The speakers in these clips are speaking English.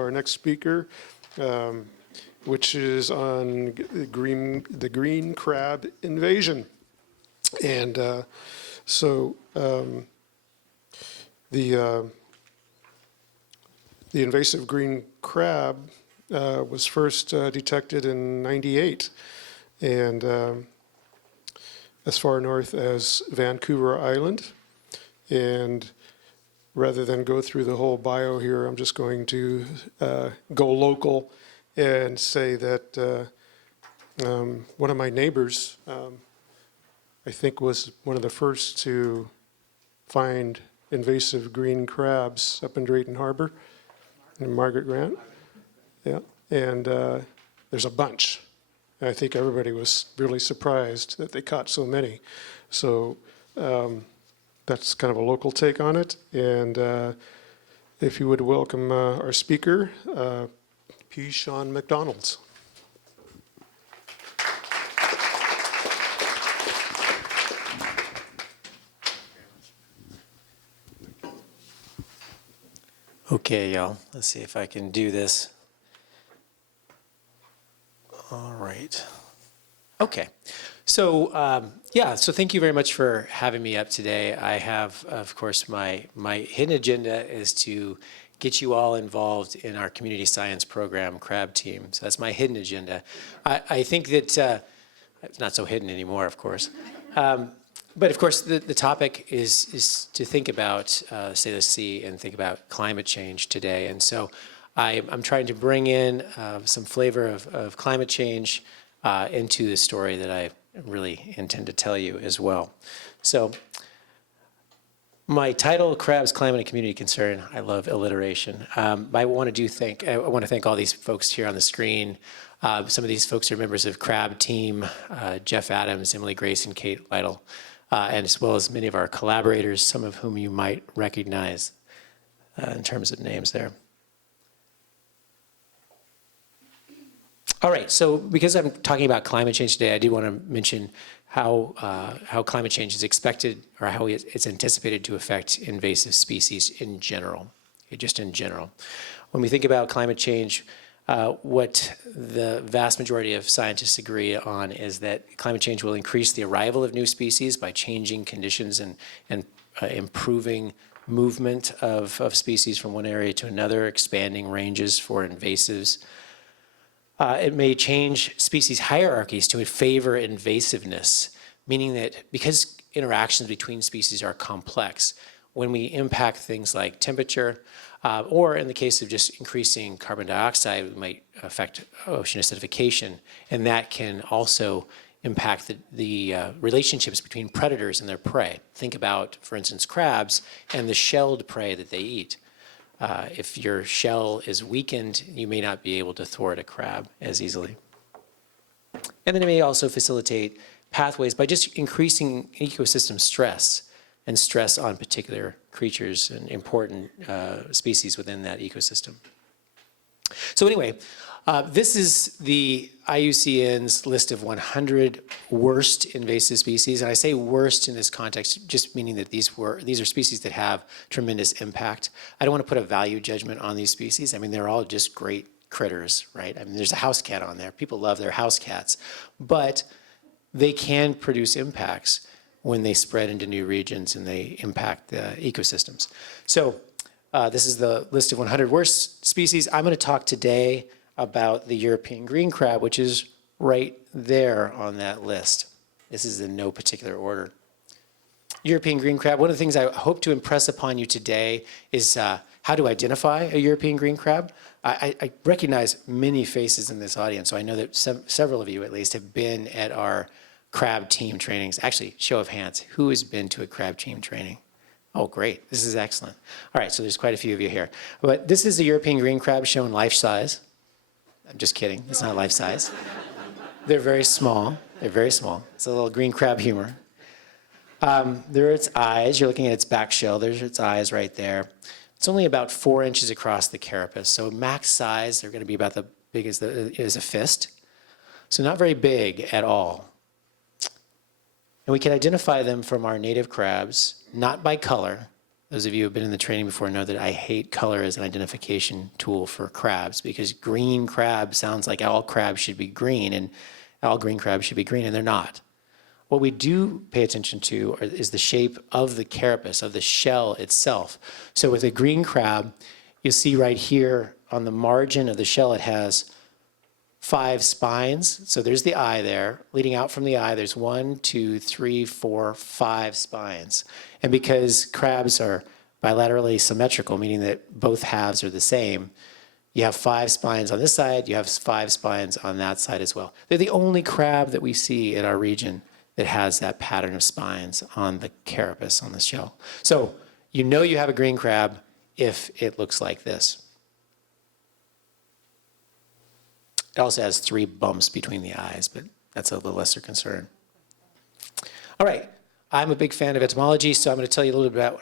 Our next speaker, which is on the green crab invasion. And the invasive green crab was first detected in '98, and as far north as Vancouver Island. And rather than go through the whole bio here, I'm just going to go local and say that one of my neighbors, I think, was one of the first to find invasive green crabs up in Drayton Harbor, in Margaret Grant. Yeah, and there's a bunch. And I think everybody was really surprised that they caught so many. So that's kind of a local take on it. And if you would welcome our speaker, P. Sean McDonald. Okay, y'all, let's see if I can do this. All right. Okay. So, so thank you very much for having me up today. I have, of course, my hidden agenda is to get you all involved in our community science program, CRAB team. So that's my hidden agenda. I think that it's not so hidden anymore, of course. But of course, the topic is to think about, say, the sea and think about climate change today. And so I'm trying to bring in some flavor of climate change into the story that I really intend to tell you as well. So my title, Crabs, Climate and Community Concern. I love alliteration. I want to thank all these folks here on the screen. Some of these folks are members of CRAB team, Jeff Adams, Emily Grace, and Kate Lytle, and as well as many of our collaborators, some of whom you might recognize in terms of names there. All right, so because I'm talking about climate change today, I do want to mention how climate change is expected, or how it's anticipated to affect invasive species in general, just in general. When we think about climate change, what the vast majority of scientists agree on is that climate change will increase the arrival of new species by changing conditions and improving movement of species from one area to another, expanding ranges for invasives. It may change species hierarchies to favor invasiveness, meaning that because interactions between species are complex, when we impact things like temperature, or in the case of just increasing carbon dioxide, we might affect ocean acidification, and that can also impact the relationships between predators and their prey. Think about, for instance, crabs and the shelled prey that they eat. If your shell is weakened, you may not be able to thwart a crab as easily. And then it may also facilitate pathways by just increasing ecosystem stress and stress on particular creatures and important species within that ecosystem. So anyway, this is the IUCN's list of 100 worst invasive species. And I say worst in this context, just meaning that these are species that have tremendous impact. I don't want to put a value judgment on these species. I mean, they're all just great critters, right? I mean, there's a house cat on there. People love their house cats. But they can produce impacts when they spread into new regions and they impact the ecosystems. So this is the list of 100 worst species. I'm going to talk today about the European green crab, which is right there on that list. This is in no particular order. European green crab, one of the things I hope to impress upon you today is how to identify a European green crab. I recognize many faces in this audience, so I know that several of you at least have been at our crab team trainings. Actually, show of hands, who has been to a crab team training? Oh, great, this is excellent. All right, so there's quite a few of you here. But this is a European green crab shown life size. I'm just kidding, it's not life size. They're very small, they're very small. It's a little green crab humor. There are its eyes, you're looking at its back shell, there's its eyes right there. It's only about 4 inches across the carapace, so max size, they're gonna be about the big as a fist. So not very big at all. And we can identify them from our native crabs, not by color, Those of you who have been in the training before know that I hate color as an identification tool for crabs because green crab sounds like all crabs should be green and all green crabs should be green, and they're not. What we do pay attention to is the shape of the carapace, of the shell itself. So with a green crab, you'll see right here on the margin of the shell, it has 5 spines. So there's the eye there. Leading out from the eye, there's 1, 2, 3, 4, 5 spines. And because crabs are bilaterally symmetrical, meaning that both halves are the same, you have 5 spines on this side, you have 5 spines on that side as well. They're the only crab that we see in our region that has that pattern of spines on the carapace, on the shell. So you know you have a green crab if it looks like this. It also has 3 bumps between the eyes, but that's a little lesser concern. All right, I'm a big fan of etymology, so I'm going to tell you a little bit about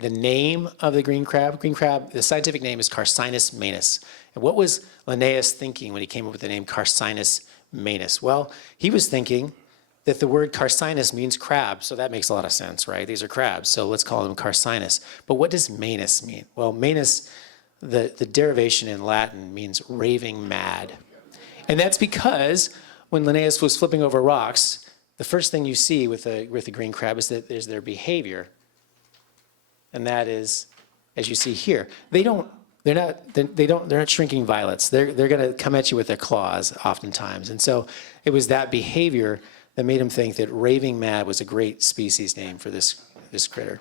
the name of the green crab. Green crab, the scientific name is Carcinus manus. And what was Linnaeus thinking when he came up with the name Carcinus manus? Well, he was thinking that the word carcinus means crab, so that makes a lot of sense, right? These are crabs, so let's call them carcinus. But what does manus mean? Well, manus, the derivation in Latin means raving mad. And that's because when Linnaeus was flipping over rocks, the first thing you see with the green crab is that there's their behavior. And that is, as you see here, they're not shrinking violets. They're going to come at you with their claws oftentimes. And so it was that behavior that made him think that raving mad was a great species name for this critter.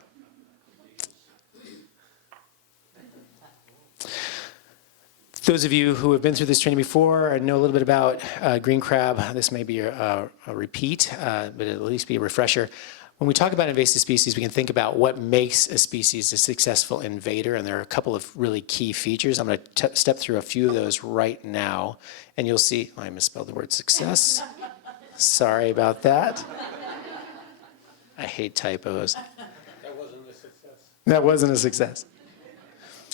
Those of you who have been through this training before and know a little bit about green crab, this may be a repeat, but it'll at least be a refresher. When we talk about invasive species, we can think about what makes a species a successful invader, and there are a couple of really key features. I'm going to step through a few of those right now, and you'll see, I misspelled the word success. Sorry about that. I hate typos. That wasn't a success. That wasn't a success.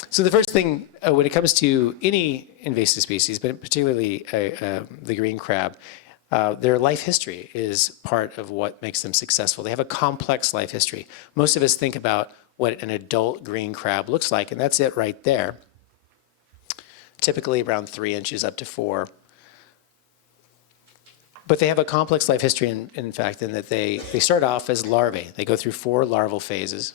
So the first thing, when it comes to any invasive species, but particularly the green crab, their life history is part of what makes them successful. They have a complex life history. Most of us think about what an adult green crab looks like, and that's it right there. Typically around 3 inches up to 4. But they have a complex life history, in fact, in that they start off as larvae. They go through 4 larval phases.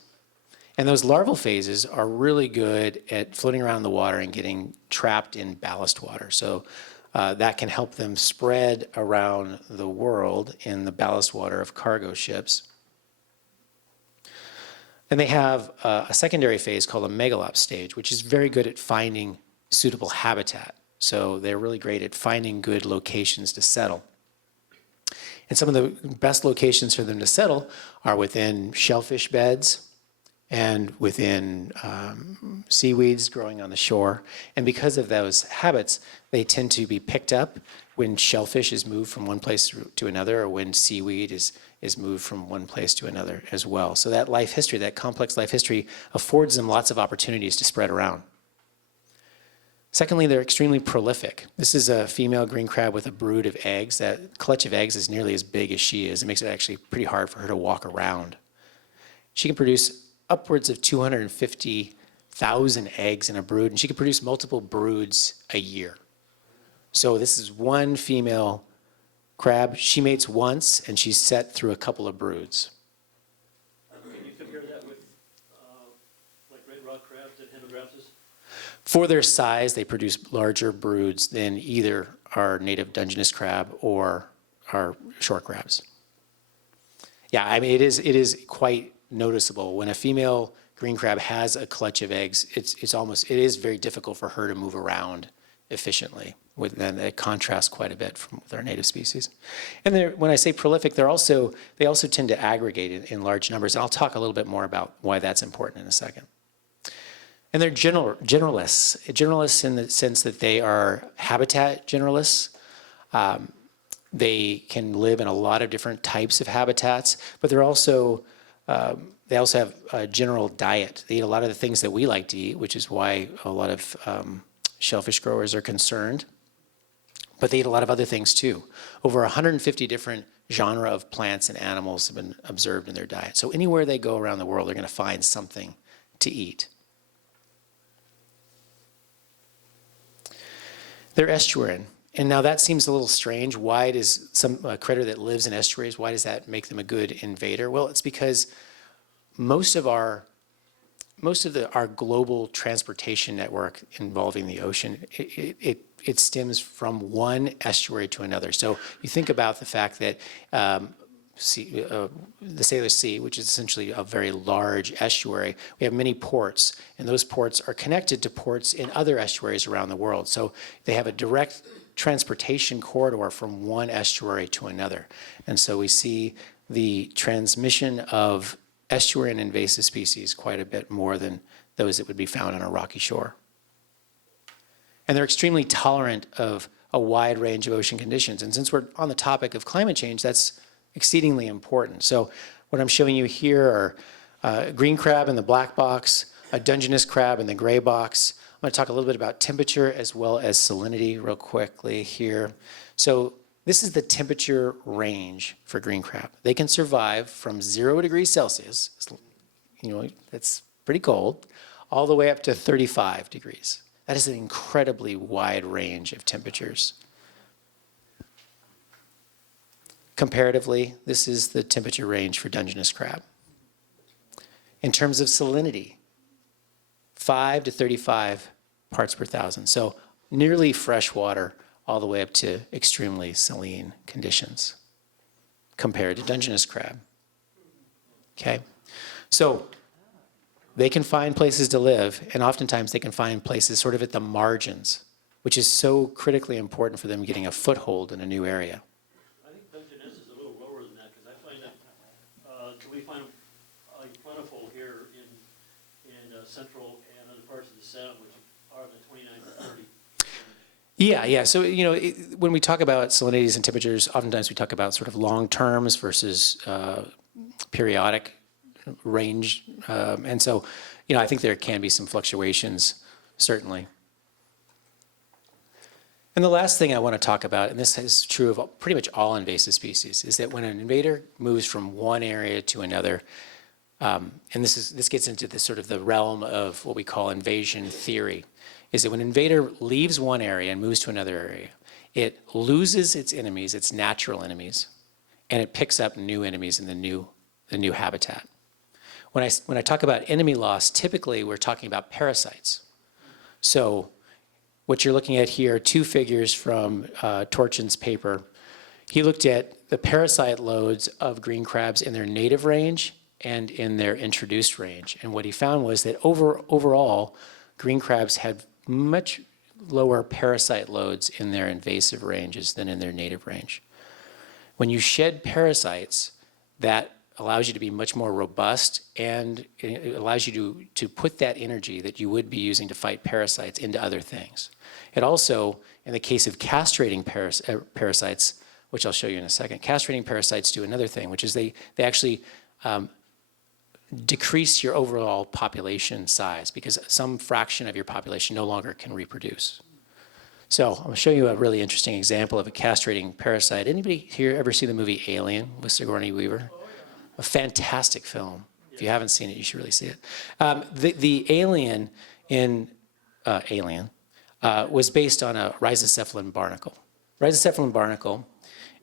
And those larval phases are really good at floating around in the water and getting trapped in ballast water. So that can help them spread around the world in the ballast water of cargo ships. And they have a secondary phase called a megalop stage, which is very good at finding suitable habitat. So they're really great at finding good locations to settle. And some of the best locations for them to settle are within shellfish beds and within seaweeds growing on the shore. And because of those habits, they tend to be picked up when shellfish is moved from one place to another, or when seaweed is moved from one place to another as well. So that life history, that complex life history, affords them lots of opportunities to spread around. Secondly, they're extremely prolific. This is a female green crab with a brood of eggs. That clutch of eggs is nearly as big as she is. It makes it actually pretty hard for her to walk around. She can produce upwards of 250,000 eggs in a brood, and she can produce multiple broods a year. So this is one female crab. She mates once, and she's set through a couple of broods. Can you compare that with like red rock crabs and Hemigropsis? For their size, they produce larger broods than either our native Dungeness crab or our shore crabs. Yeah, I mean, it is quite noticeable. When a female green crab has a clutch of eggs, it is very difficult for her to move around efficiently. And it contrasts quite a bit with our native species. And when I say prolific, they also tend to aggregate in large numbers. And I'll talk a little bit more about why that's important in a second. And they're generalists in the sense that they are habitat generalists. They can live in a lot of different types of habitats, but they also have a general diet. They eat a lot of the things that we like to eat, which is why a lot of shellfish growers are concerned. But they eat a lot of other things too. Over 150 different genera of plants and animals have been observed in their diet. So anywhere they go around the world, they're going to find something to eat. They're estuarine. And now that seems a little strange. Why does a critter that lives in estuaries, why does that make them a good invader? Well, it's because most of our global transportation network involving the ocean, it stems from one estuary to another. So you think about the fact that the Sailor Sea, which is essentially a very large estuary, we have many ports, and those ports are connected to ports in other estuaries around the world. So they have a direct transportation corridor from one estuary to another. And so we see the transmission of estuarine invasive species quite a bit more than those that would be found on a rocky shore. And they're extremely tolerant of a wide range of ocean conditions. And since we're on the topic of climate change, that's exceedingly important. So what I'm showing you here are green crab in the black box, a Dungeness crab in the gray box. I'm going to talk a little bit about temperature as well as salinity real quickly here. So this is the temperature range for green crab. They can survive from 0 degrees Celsius, that's pretty cold, all the way up to 35 degrees. That is an incredibly wide range of temperatures. Comparatively, this is the temperature range for Dungeness crab. In terms of salinity, 5 to 35 parts per thousand. So nearly fresh water all the way up to extremely saline conditions compared to Dungeness crab. Okay? So they can find places to live, and oftentimes they can find places sort of at the margins, which is so critically important for them getting a foothold in a new area. I think Dungeness is a little lower than that, because I find that we find plentiful here in central and other parts of the Sound, which are the 29 to 30. Yeah. So, when we talk about salinities and temperatures, oftentimes we talk about sort of long terms versus periodic range. And so, I think there can be some fluctuations, certainly. And the last thing I want to talk about, and this is true of pretty much all invasive species, is that when an invader moves from one area to another, and this gets into the sort of the realm of what we call invasion theory, is that when an invader leaves one area and moves to another area, it loses its enemies, its natural enemies, and it picks up new enemies in the new habitat. When I talk about enemy loss, typically we're talking about parasites. So what you're looking at here are two figures from Torchin's paper. He looked at the parasite loads of green crabs in their native range and in their introduced range. And what he found was that overall, green crabs had much lower parasite loads in their invasive ranges than in their native range. When you shed parasites, that allows you to be much more robust, and it allows you to put that energy that you would be using to fight parasites into other things. It also, in the case of castrating parasites, which I'll show you in a second, castrating parasites do another thing, which is they actually decrease your overall population size because some fraction of your population no longer can reproduce. So I'm going to show you a really interesting example of a castrating parasite. Anybody here ever see the movie Alien with Sigourney Weaver? A fantastic film. If you haven't seen it, you should really see it. The alien in Alien was based on a rhizocephalin barnacle. Rhizocephalin barnacle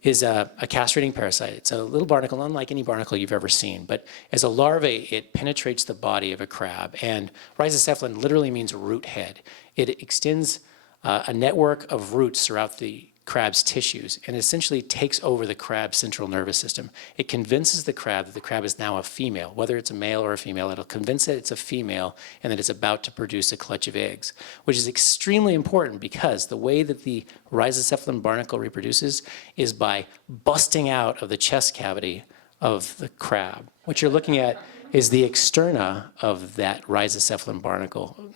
is a castrating parasite. It's a little barnacle, unlike any barnacle you've ever seen. But as a larvae, it penetrates the body of a crab. And rhizocephalin literally means root head. It extends a network of roots throughout the crab's tissues and essentially takes over the crab's central nervous system. It convinces the crab that the crab is now a female. Whether it's a male or a female, it'll convince it it's a female and that it's about to produce a clutch of eggs, which is extremely important because the way that the rhizocephalin barnacle reproduces is by busting out of the chest cavity of the crab. What you're looking at is the externa of that rhizocephalin barnacle.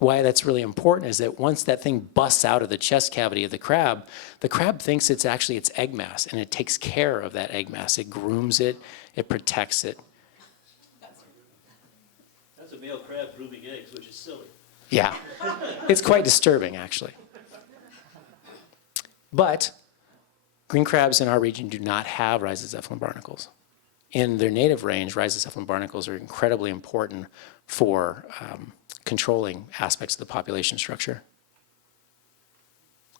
Why that's really important is that once that thing busts out of the chest cavity of the crab thinks it's actually its egg mass, and it takes care of that egg mass. It grooms it, it protects it. That's a male crab grooming eggs, which is silly. Yeah, it's quite disturbing, actually. But green crabs in our region do not have rhizocephalin barnacles. in their native range, rhizocephalan barnacles are incredibly important for controlling aspects of the population structure.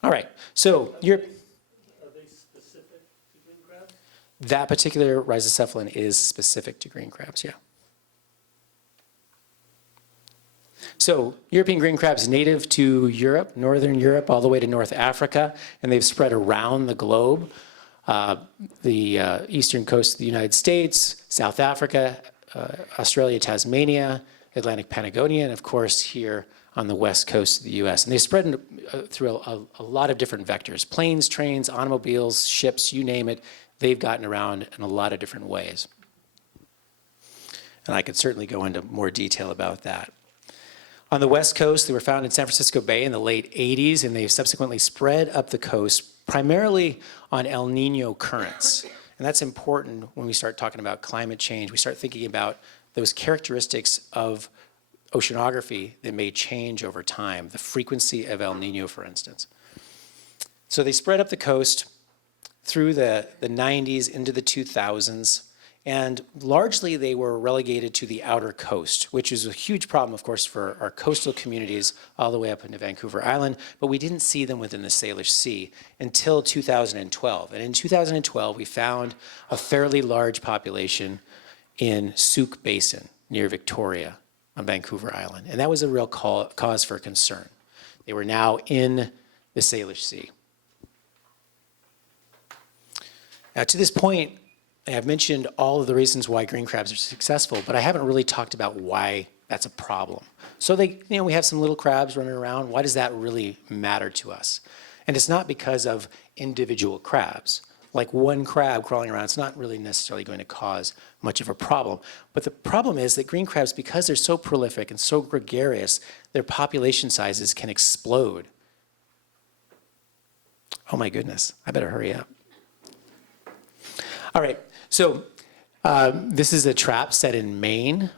All right, so you're. Are they specific to green crabs? That particular rhizocephalan is specific to green crabs, yeah. So European green crabs native to Europe, northern Europe, all the way to North Africa, and they've spread around the globe. The eastern coast of the United States, South Africa, Australia, Tasmania, Atlantic Patagonia, and of course here on the west coast of the US. And they spread through a lot of different vectors, planes, trains, automobiles, ships, you name it. They've gotten around in a lot of different ways. And I could certainly go into more detail about that. On the west coast, they were found in San Francisco Bay in the late 80s, and they've subsequently spread up the coast, primarily on El Nino currents. And that's important when we start talking about climate change. We start thinking about those characteristics of oceanography that may change over time, the frequency of El Nino, for instance. So they spread up the coast through the 90s into the 2000s, and largely they were relegated to the outer coast, which is a huge problem, of course, for our coastal communities all the way up into Vancouver Island, but we didn't see them within the Salish Sea until 2012. And in 2012, we found a fairly large population in Souk Basin near Victoria on Vancouver Island. And that was a real cause for concern. They were now in the Salish Sea. Now, to this point, I've mentioned all of the reasons why green crabs are successful, but I haven't really talked about why that's a problem. So we have some little crabs running around. Why does that really matter to us? And it's not because of individual crabs. Like one crab crawling around, it's not really necessarily going to cause much of a problem. But the problem is that green crabs, because they're so prolific and so gregarious, their population sizes can explode. Oh my goodness, I better hurry up. All right, so this is a trap set in Maine.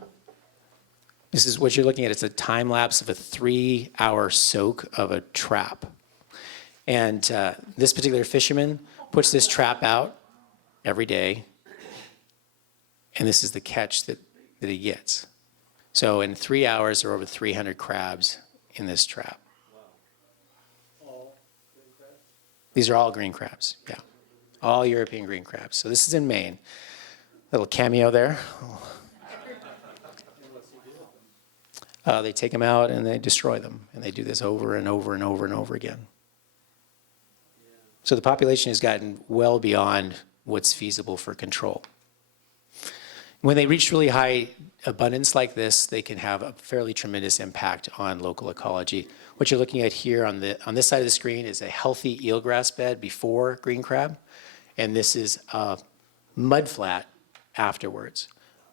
This is what you're looking at. It's a time lapse of a 3-hour soak of a trap. And this particular fisherman puts this trap out every day, and this is the catch that he gets. So in 3 hours, there are over 300 crabs in this trap. All green crabs? These are all green crabs, yeah. All European green crabs. So this is in Maine. Little cameo there. And what's he do with them? They take them out and they destroy them. And they do this over and over and over and over again. So the population has gotten well beyond what's feasible for control. When they reach really high abundance like this, they can have a fairly tremendous impact on local ecology. What you're looking at here on this side of the screen is a healthy eelgrass bed before green crab, and this is a mudflat afterwards.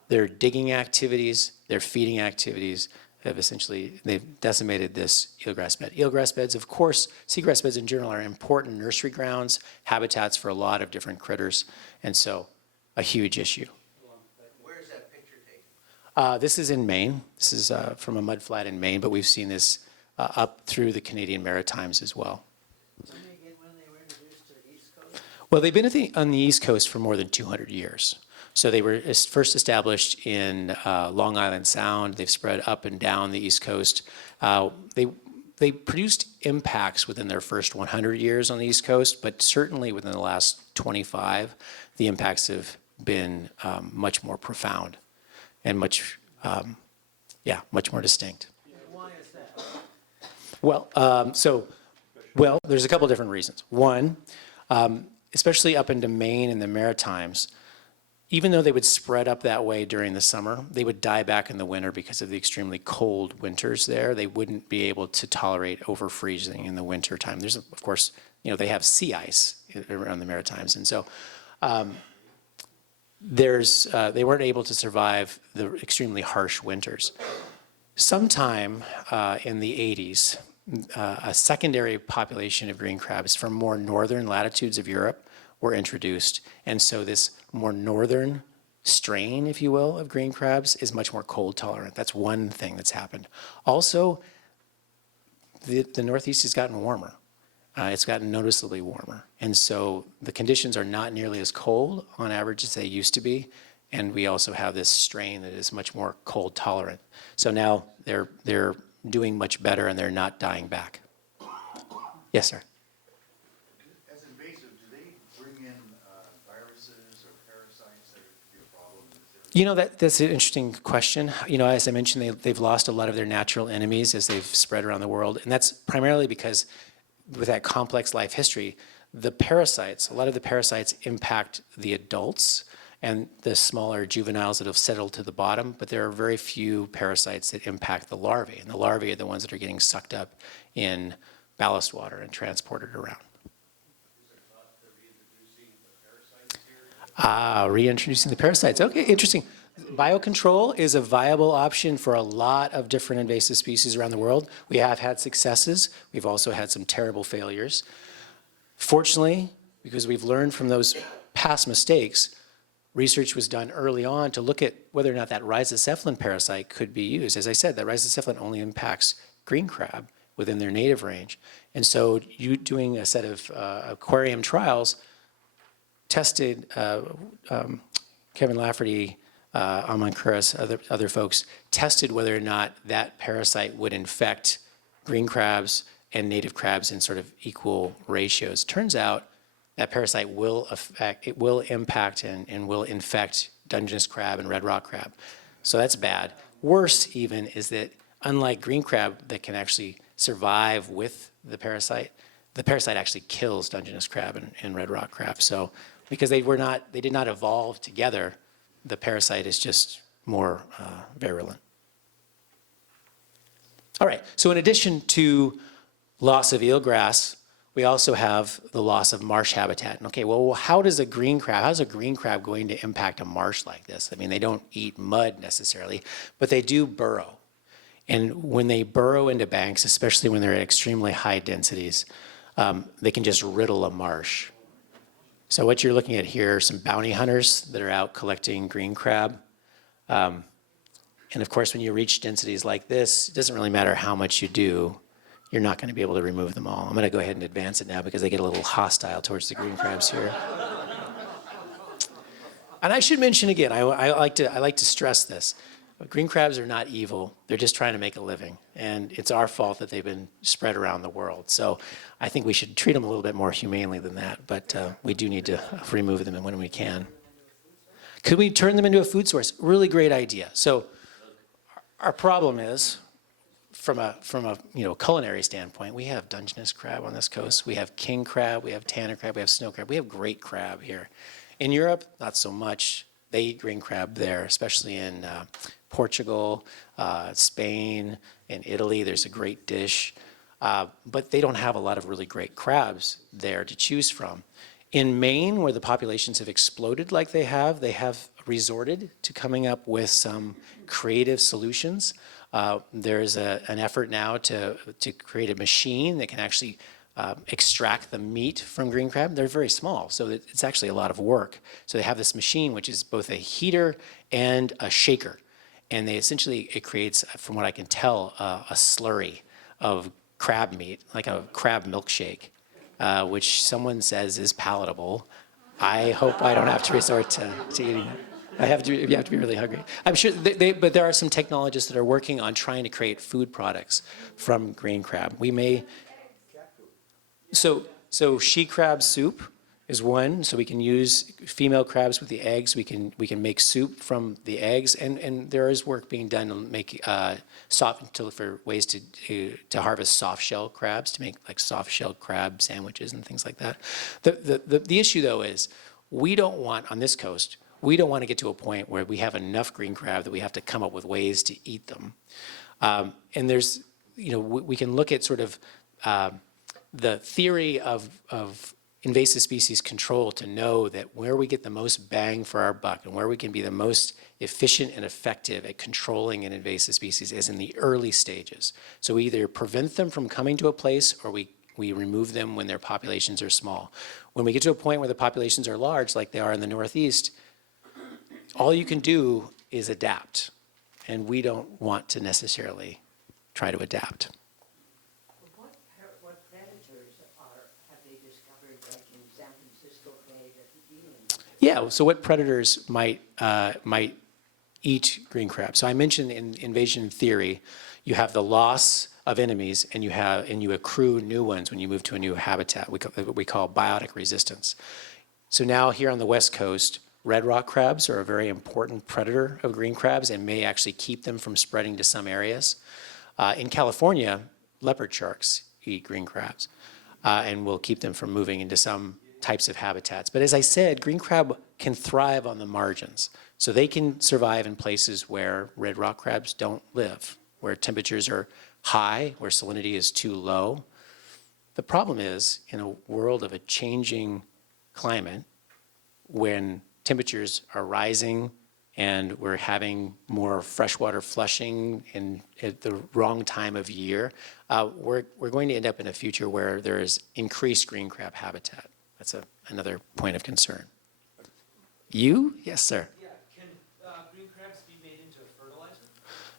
Their digging activities, their feeding activities they've decimated this eelgrass bed. Eelgrass beds, of course, seagrass beds in general are important nursery grounds, habitats for a lot of different critters, and so a huge issue. Where is that picture taken? This is in Maine. This is from a mudflat in Maine, but we've seen this up through the Canadian Maritimes as well. Tell me again when they were introduced to the East Coast? Well, they've been on the East Coast for more than 200 years. So they were first established in Long Island Sound. They've spread up and down the East Coast. They produced impacts within their first 100 years on the East Coast, but certainly within the last 25, the impacts have been much more profound and much more distinct. Why is that? Well, there's a couple different reasons. One, especially up into Maine and the Maritimes, even though they would spread up that way during the summer, they would die back in the winter because of the extremely cold winters there. They wouldn't be able to tolerate overfreezing in the winter time. There's, of course, they have sea ice around the Maritimes, and so they weren't able to survive the extremely harsh winters. Sometime in the 80s, a secondary population of green crabs from more northern latitudes of Europe were introduced. And so this more northern strain, if you will, of green crabs is much more cold tolerant. That's one thing that's happened. Also, the Northeast has gotten warmer. It's gotten noticeably warmer. And so the conditions are not nearly as cold on average as they used to be. And we also have this strain that is much more cold tolerant. So now they're doing much better and they're not dying back. Yes, sir. As invasive, do they bring in viruses or parasites that could be a problem? You know, that's an interesting question. You know, as I mentioned, they've lost a lot of their natural enemies as they've spread around the world. And that's primarily because with that complex life history, the parasites, a lot of the parasites impact the adults and the smaller juveniles that have settled to the bottom, but there are very few parasites that impact the larvae. And the larvae are the ones that are getting sucked up in ballast water and transported around. Reintroducing the parasites. Okay, interesting. Biocontrol is a viable option for a lot of different invasive species around the world. We have had successes. We've also had some terrible failures. Fortunately, because we've learned from those past mistakes, research was done early on to look at whether or not that rhizocephalin parasite could be used. As I said, that rhizocephalin only impacts green crab within their native range. And so you doing a set of aquarium trials tested, Kevin Lafferty, Aman Kuras, other folks, tested whether or not that parasite would infect green crabs and native crabs in sort of equal ratios. Turns out that parasite will impact and will infect Dungeness crab and red rock crab. So that's bad. Worse even is that unlike green crab that can actually survive with the parasite actually kills Dungeness crab and red rock crab. So because they did not evolve together, the parasite is just more virulent. All right, so in addition to loss of eelgrass, we also have the loss of marsh habitat. Okay, well, how is a green crab going to impact a marsh like this? I mean, they don't eat mud necessarily, but they do burrow. And when they burrow into banks, especially when they're at extremely high densities, they can just riddle a marsh. So what you're looking at here are some bounty hunters that are out collecting green crab. And of course, when you reach densities like this, it doesn't really matter how much you do, you're not going to be able to remove them all. I'm going to go ahead and advance it now because they get a little hostile towards the green crabs here. And I should mention again, I like to stress this. Green crabs are not evil. They're just trying to make a living. And it's our fault that they've been spread around the world. So I think we should treat them a little bit more humanely than that. But we do need to remove them when we can. Could we turn them into a food source? Really great idea. So our problem is, from a culinary standpoint, we have Dungeness crab on this coast. We have king crab. We have tanner crab. We have snow crab. We have great crab here. In Europe, not so much. They eat green crab there, especially in Portugal, Spain, and Italy. There's a great dish. But they don't have a lot of really great crabs there to choose from. In Maine, where the populations have exploded like they have resorted to coming up with some creative solutions. There's an effort now to create a machine that can actually extract the meat from green crab. They're very small, so it's actually a lot of work. So they have this machine, which is both a heater and a shaker. And it creates, from what I can tell, a slurry of crab meat, like a crab milkshake, which someone says is palatable. I hope I don't have to resort to eating it. You have to be really hungry. I'm sure, but there are some technologists that are working on trying to create food products from green crab. We may, so she crab soup is one. So we can use female crabs with the eggs. We can make soup from the eggs, and there is work being done to make for ways to harvest soft shell crabs to make like soft shell crab sandwiches and things like that. The issue though is we don't want on this coast. We don't want to get to a point where we have enough green crab that we have to come up with ways to eat them. And there's, we can look at sort of the theory of invasive species control to know that where we get the most bang for our buck and where we can be the most efficient and effective at controlling an invasive species is in the early stages. So we either prevent them from coming to a place or we remove them when their populations are small. When we get to a point where the populations are large, like they are in the Northeast, all you can do is adapt. And we don't want to necessarily try to adapt. Yeah, so what predators might eat green crab? So I mentioned in invasion theory, you have the loss of enemies and you accrue new ones when you move to a new habitat, what we call biotic resistance. So now here on the West Coast, red rock crabs are a very important predator of green crabs and may actually keep them from spreading to some areas. In California, leopard sharks eat green crabs and will keep them from moving into some types of habitats. But as I said, green crab can thrive on the margins. So they can survive in places where red rock crabs don't live, where temperatures are high, where salinity is too low. The problem is, in a world of a changing climate, when temperatures are rising and we're having more freshwater flushing at the wrong time of year, we're going to end up in a future where there is increased green crab habitat. That's another point of concern. You? Yes, sir. Yeah, can green crabs be made into a fertilizer?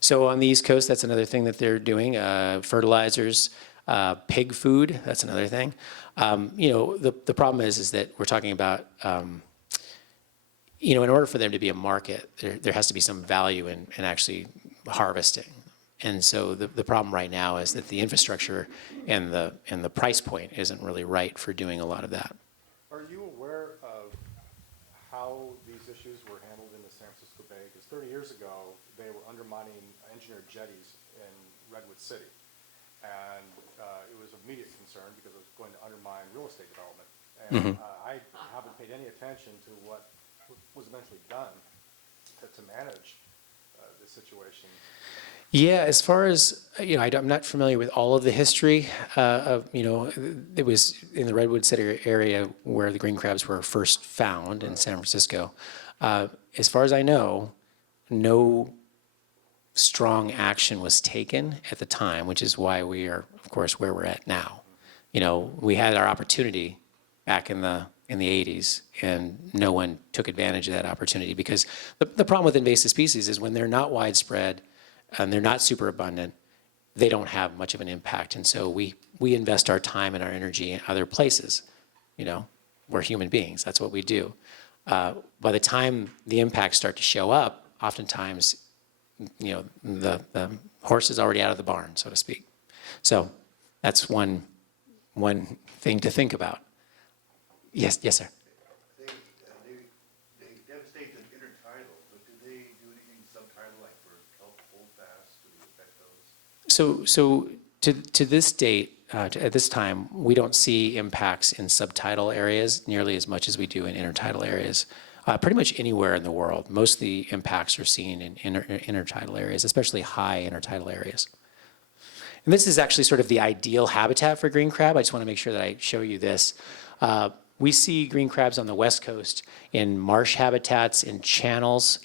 So on the East Coast, that's another thing that they're doing. Fertilizers, pig food, that's another thing. The problem is that we're talking about, in order for them to be a market, there has to be some value in actually harvesting. And so the problem right now is that the infrastructure and the price point isn't really right for doing a lot of that. Are you aware of how these issues were handled in the San Francisco Bay? Because 30 years ago, they were undermining engineered jetties in Redwood City. And it was of immediate concern because it was going to undermine real estate development. And I haven't paid any attention to what was eventually done to manage this situation. Yeah, as far as, I'm not familiar with all of the history it was in the Redwood City area where the green crabs were first found in San Francisco. As far as I know, no strong action was taken at the time, which is why we are, of course, where we're at now. We had our opportunity back in the 80s, and no one took advantage of that opportunity because the problem with invasive species is when they're not widespread and they're not super abundant, they don't have much of an impact. And so we invest our time and our energy in other places. We're human beings. That's what we do. By the time the impacts start to show up, oftentimes, the horse is already out of the barn, so to speak. So that's one thing to think about. Yes, sir. They devastate the intertidal, but do they do anything subtidal, like for kelp holdfast, do they affect those? So to this date, at this time, we don't see impacts in subtidal areas nearly as much as we do in intertidal areas. Pretty much anywhere in the world, most of the impacts are seen in intertidal areas, especially high intertidal areas. And this is actually sort of the ideal habitat for green crab. I just want to make sure that I show you this. We see green crabs on the West Coast in marsh habitats, in channels,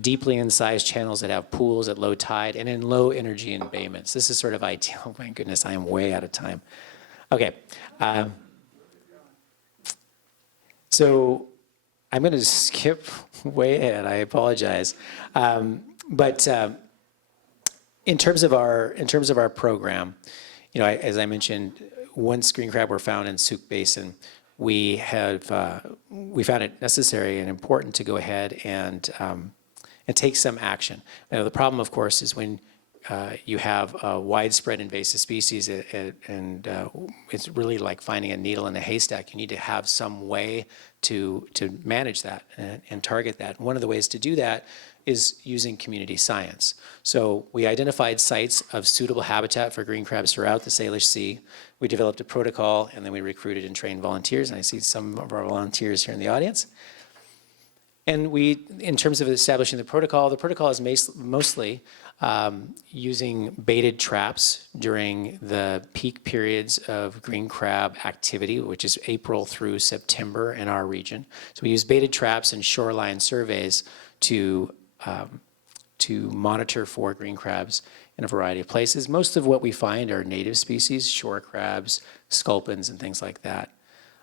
deeply incised channels that have pools at low tide, and in low energy embayments. This is sort of ideal. Oh my goodness, I am way out of time. Okay. So I'm going to skip way ahead. I apologize. But in terms of our program, as I mentioned, once green crab were found in Souk Basin, we found it necessary and important to go ahead and take some action. Now, the problem, of course, is when you have a widespread invasive species, and it's really like finding a needle in a haystack. You need to have some way to manage that and target that. One of the ways to do that is using community science. So we identified sites of suitable habitat for green crabs throughout the Salish Sea. We developed a protocol, and then we recruited and trained volunteers. And I see some of our volunteers here in the audience. And in terms of establishing the protocol is mostly using baited traps during the peak periods of green crab activity, which is April through September in our region. So we use baited traps and shoreline surveys to monitor for green crabs in a variety of places. Most of what we find are native species, shore crabs, sculpins, and things like that.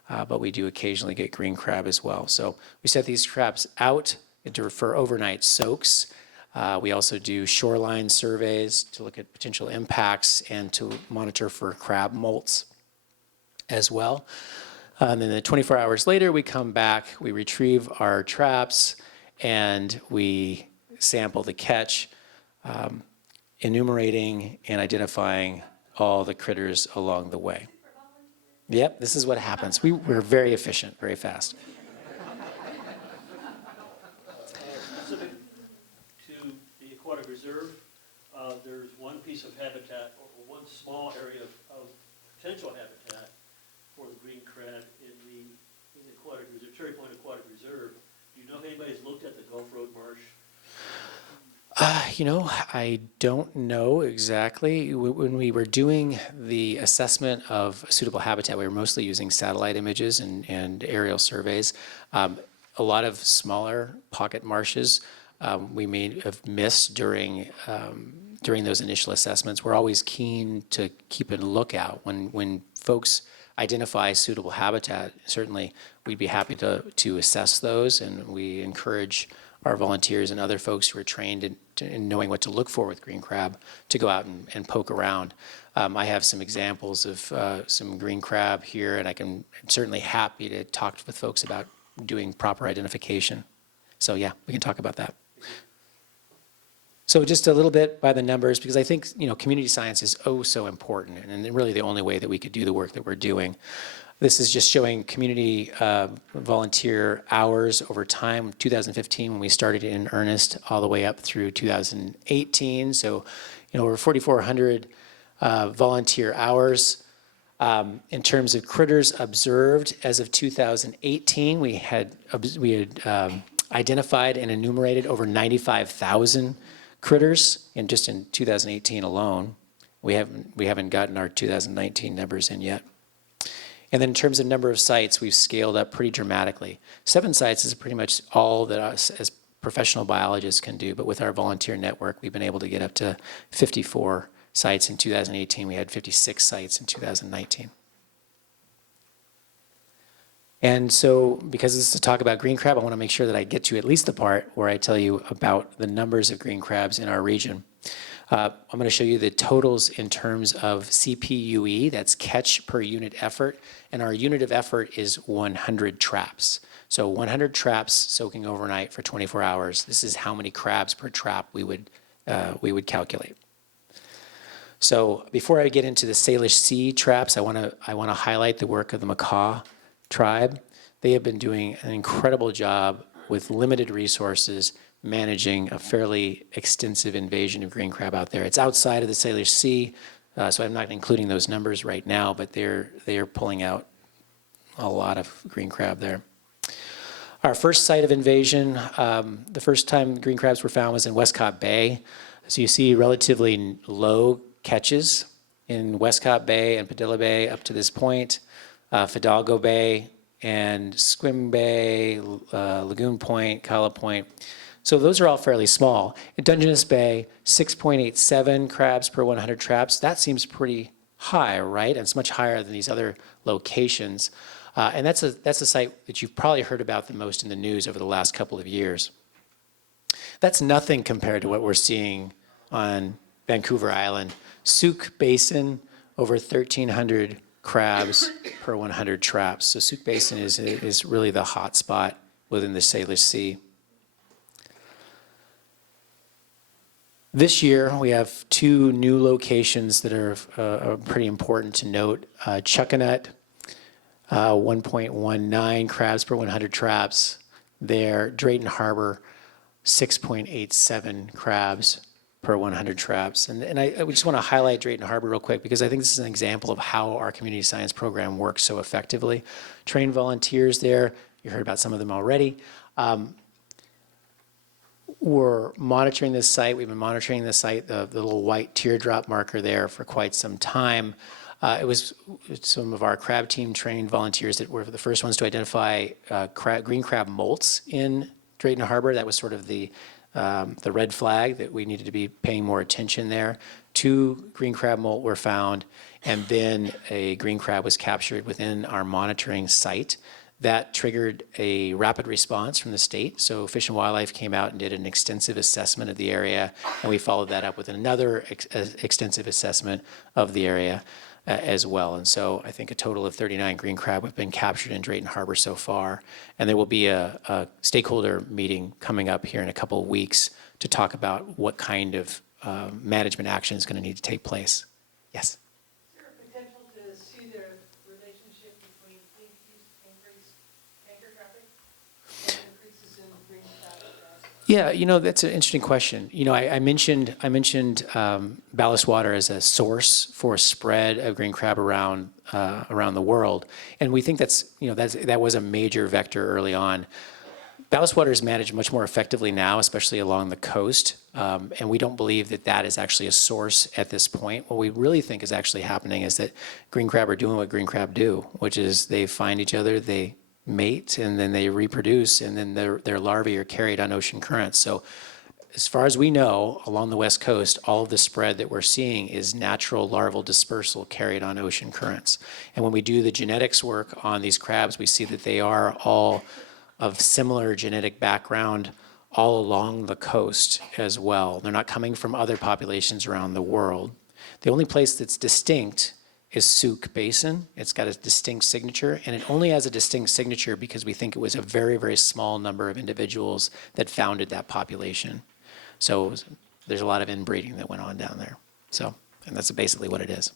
But we do occasionally get green crab as well. So we set these traps out for overnight soaks. We also do shoreline surveys to look at potential impacts and to monitor for crab molts as well. And then 24 hours later, we come back, we retrieve our traps, and we sample the catch, enumerating and identifying all the critters along the way. Yep, this is what happens. We're very efficient, very fast. Specific to the aquatic reserve, there's one piece of habitat, or one small area of potential habitat for the green crab in the aquatic reserve, Cherry Point Aquatic Reserve. Do you know if anybody's looked at the Gulf Road Marsh? You know, I don't know exactly. When we were doing the assessment of suitable habitat, we were mostly using satellite images and aerial surveys. A lot of smaller pocket marshes we may have missed during those initial assessments. We're always keen to keep a lookout. When folks identify suitable habitat, certainly we'd be happy to assess those, and we encourage our volunteers and other folks who are trained in knowing what to look for with green crab to go out and poke around. I have some examples of some green crab here, and I'm certainly happy to talk with folks about doing proper identification. So yeah, we can talk about that. So just a little bit by the numbers, because I think, you know, community science is oh so important, and really the only way that we could do the work that we're doing. This is just showing community volunteer hours over time, 2015 when we started in earnest, all the way up through 2018. So, you know, over 4,400 volunteer hours. In terms of critters observed, as of 2018, we had identified and enumerated over 95,000 critters, and just in 2018 alone. We haven't gotten our 2019 numbers in yet. And then in terms of number of sites, we've scaled up pretty dramatically. 7 sites is pretty much all that us as professional biologists can do, but with our volunteer network, we've been able to get up to 54 sites in 2018. We had 56 sites in 2019. And so, because this is to talk about green crab, I want to make sure that I get to at least the part where I tell you about the numbers of green crabs in our region. I'm going to show you the totals in terms of CPUE, that's catch per unit effort, and our unit of effort is 100 traps. So 100 traps soaking overnight for 24 hours. This is how many crabs per trap we would calculate. So before I get into the Salish Sea traps, I want to highlight the work of the Macaw tribe. They have been doing an incredible job with limited resources managing a fairly extensive invasion of green crab out there. It's outside of the Salish Sea, so I'm not including those numbers right now, but they are pulling out a lot of green crab there. Our first site of invasion, the first time green crabs were found was in Westcott Bay. So you see relatively low catches in Westcott Bay and Padilla Bay up to this point, Fidalgo Bay and Squim Bay, Lagoon Point, Cala Point. So those are all fairly small. In Dungeness Bay, 6.87 crabs per 100 traps. That seems pretty high, right? And it's much higher than these other locations. And that's a site that you've probably heard about the most in the news over the last couple of years. That's nothing compared to what we're seeing on Vancouver Island. Souk Basin, over 1,300 crabs per 100 traps. So Souk Basin is really the hot spot within the Salish Sea. This year, we have 2 new locations that are pretty important to note. Chuckanut, 1.19 crabs per 100 traps there. Drayton Harbor, 6.87 crabs per 100 traps. And I just want to highlight Drayton Harbor real quick because I think this is an example of how our community science program works so effectively. Trained volunteers there, you heard about some of them already. We're monitoring this site. We've been monitoring this site, the little white teardrop marker there for quite some time. It was some of our crab team trained volunteers that were the first ones to identify green crab molts in Drayton Harbor. That was sort of the red flag that we needed to be paying more attention there. 2 green crab molt were found, and then a green crab was captured within our monitoring site. That triggered a rapid response from the state. So Fish and Wildlife came out and did an extensive assessment of the area, and we followed that up with another extensive assessment of the area. as well. And so I think a total of 39 green crab have been captured in Drayton Harbor so far. And there will be a stakeholder meeting coming up here in a couple of weeks to talk about what kind of management action is going to need to take place. Yes? Is there a potential to see the relationship between increased tanker traffic and increases in green crab? Yeah, that's an interesting question. I mentioned ballast water as a source for spread of green crab around the world, and we think that was a major vector early on. Ballast water is managed much more effectively now, especially along the coast, and we don't believe that is actually a source at this point. What we really think is actually happening is that green crab are doing what green crab do, which is they find each other, they mate, and then they reproduce, and then their larvae are carried on ocean currents. So as far as we know, along the West Coast, all of the spread that we're seeing is natural larval dispersal carried on ocean currents. And when we do the genetics work on these crabs, we see that they are all of similar genetic background all along the coast as well. They're not coming from other populations around the world. The only place that's distinct is Souk Basin. It's got a distinct signature, and it only has a distinct signature because we think it was a very, very small number of individuals that founded that population. So there's a lot of inbreeding that went on down there. And that's basically what it is.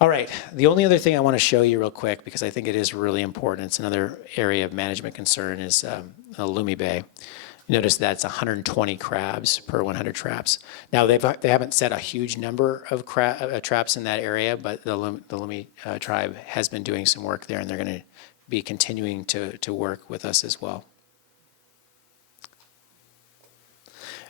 All right, the only other thing I want to show you real quick, because I think it is really important, it's another area of management concern, is Lumi Bay. Notice that it's 120 crabs per 100 traps. Now, they haven't set a huge number of traps in that area, but the Lumi tribe has been doing some work there, and they're going to be continuing to work with us as well.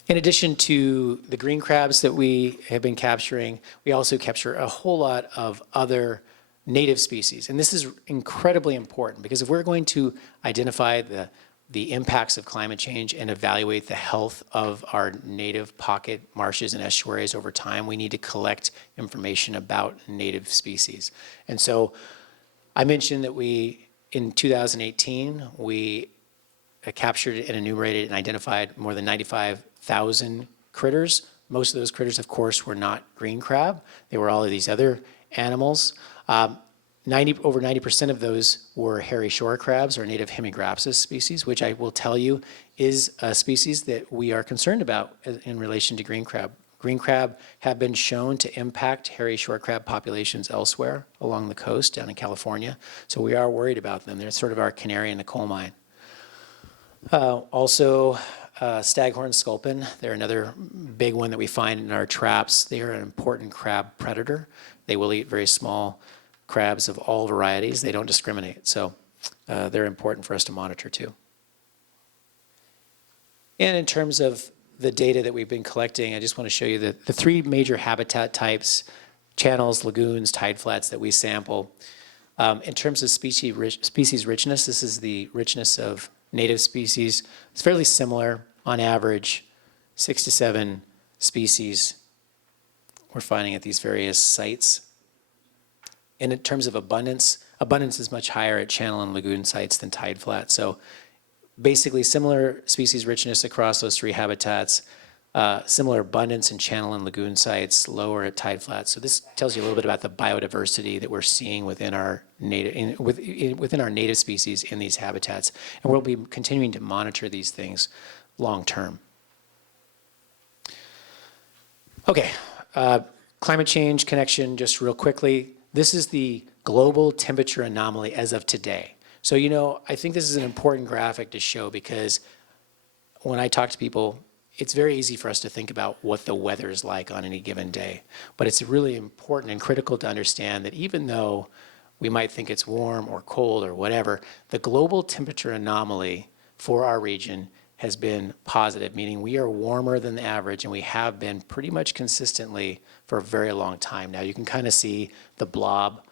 In addition to the green crabs that we have been capturing, we also capture a whole lot of other native species. And this is incredibly important because if we're going to identify the impacts of climate change and evaluate the health of our native pocket marshes and estuaries over time, we need to collect information about native species. And so I mentioned that in 2018, we captured and enumerated and identified more than 95,000 critters. Most of those critters, of course, were not green crab. They were all of these other animals. Over 90% of those were hairy shore crabs or native Hemigrapsis species, which I will tell you is a species that we are concerned about in relation to green crab. Green crab have been shown to impact hairy shore crab populations elsewhere along the coast down in California. So we are worried about them. They're sort of our canary in the coal mine. Also, staghorn sculpin, they're another big one that we find in our traps. They are an important crab predator. They will eat very small crabs of all varieties. They don't discriminate. So they're important for us to monitor too. And in terms of the data that we've been collecting, I just want to show you the three major habitat types, channels, lagoons, tide flats that we sample. In terms of species richness, this is the richness of native species. It's fairly similar on average, 6 to 7 species we're finding at these various sites. And in terms of abundance is much higher at channel and lagoon sites than tide flat. So basically similar species richness across those three habitats, similar abundance in channel and lagoon sites, lower at tide flats. So this tells you a little bit about the biodiversity that we're seeing within our native species in these habitats. And we'll be continuing to monitor these things long term. Okay, climate change connection, just real quickly. This is the global temperature anomaly as of today. So, I think this is an important graphic to show because when I talk to people, it's very easy for us to think about what the weather is like on any given day. But it's really important and critical to understand that even though we might think it's warm or cold or whatever, the global temperature anomaly for our region has been positive, meaning we are warmer than the average, and we have been pretty much consistently for a very long time now. You can kind of see the blob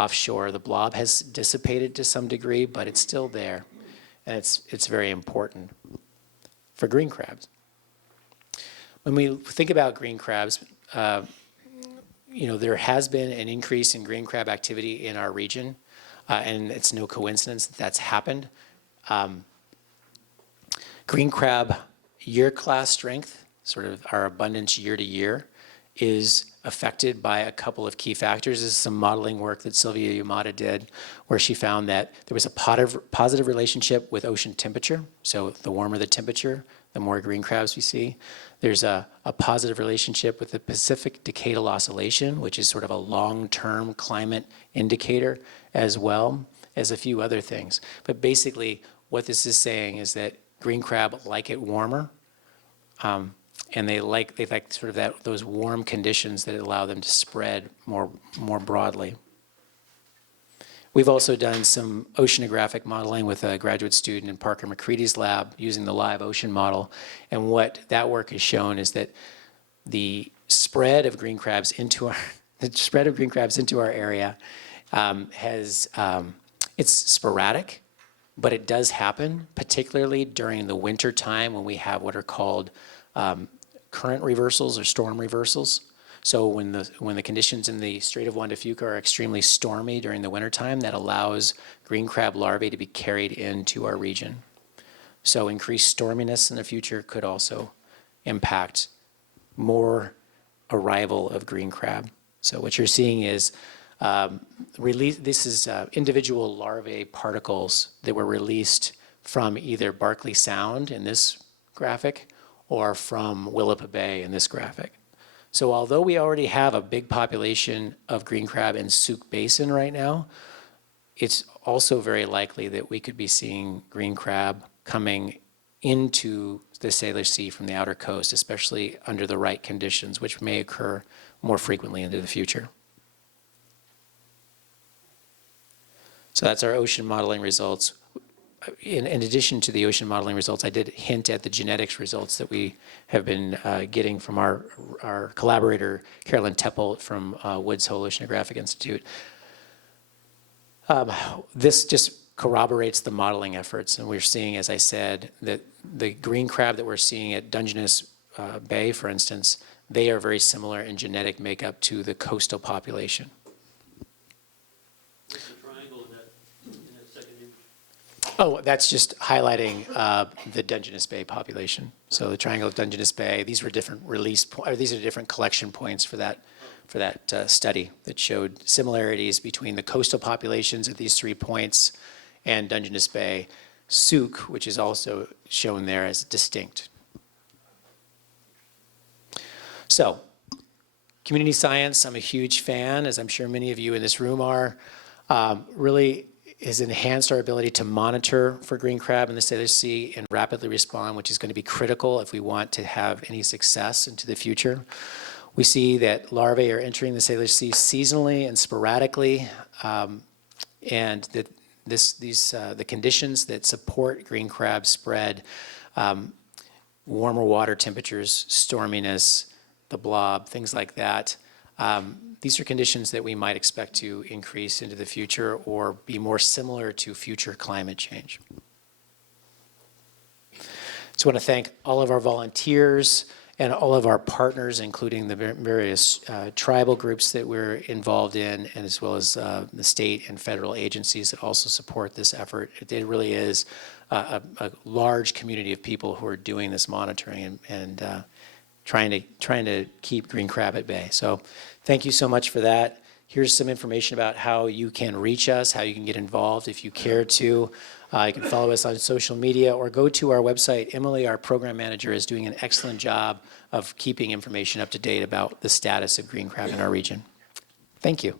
offshore. The blob has dissipated to some degree, but it's still there, and it's very important for green crabs. When we think about green crabs, there has been an increase in green crab activity in our region, and it's no coincidence that that's happened. Green crab year class strength, sort of our abundance year to year, is affected by a couple of key factors. This is some modeling work that Sylvia Yamada did, where she found that there was a positive relationship with ocean temperature. So the warmer the temperature, the more green crabs we see. There's a positive relationship with the Pacific Decadal Oscillation, which is sort of a long-term climate indicator, as well as a few other things. But basically, what this is saying is that green crab like it warmer, and they like sort of those warm conditions that allow them to spread more broadly. We've also done some oceanographic modeling with a graduate student in Parker McCready's lab using the live ocean model. And what that work has shown is that the spread of green crabs into our area it's sporadic, but it does happen, particularly during the winter time when we have what are called current reversals or storm reversals. So when the conditions in the Strait of Juan de Fuca are extremely stormy during the wintertime, that allows green crab larvae to be carried into our region. So increased storminess in the future could also impact more arrival of green crab. So what you're seeing is individual larvae particles that were released from either Barkley Sound in this graphic or from Willapa Bay in this graphic. So although we already have a big population of green crab in Souk Basin right now, it's also very likely that we could be seeing green crab coming into the Salish Sea from the outer coast, especially under the right conditions, which may occur more frequently into the future. So that's our ocean modeling results. In addition to the ocean modeling results, I did hint at the genetics results that we have been getting from our collaborator, Carolyn Teppel from Woods Hole Oceanographic Institute. This just corroborates the modeling efforts, and we're seeing, as I said, that the green crab that we're seeing at Dungeness Bay, for instance, they are very similar in genetic makeup to the coastal population. What's the triangle in that second image? Oh, that's just highlighting the Dungeness Bay population. So the triangle of Dungeness Bay, these were different these are different collection points for that study that showed similarities between the coastal populations at these 3 points and Dungeness Bay. Souk, which is also shown there as distinct. So, community science, I'm a huge fan, as I'm sure many of you in this room are. Really has enhanced our ability to monitor for green crab in the Salish Sea and rapidly respond, which is going to be critical if we want to have any success into the future. We see that larvae are entering the Salish Sea seasonally and sporadically, and that the conditions that support green crab spread, warmer water temperatures, storminess, the blob, things like that. These are conditions that we might expect to increase into the future or be more similar to future climate change. Just want to thank all of our volunteers and all of our partners, including the various tribal groups that we're involved in, and as well as the state and federal agencies that also support this effort. It really is a large community of people who are doing this monitoring and trying to keep green crab at bay. So thank you so much for that. Here's some information about how you can reach us, how you can get involved if you care to. You can follow us on social media or go to our website. Emily, our program manager, is doing an excellent job of keeping information up to date about the status of green crab in our region. Thank you.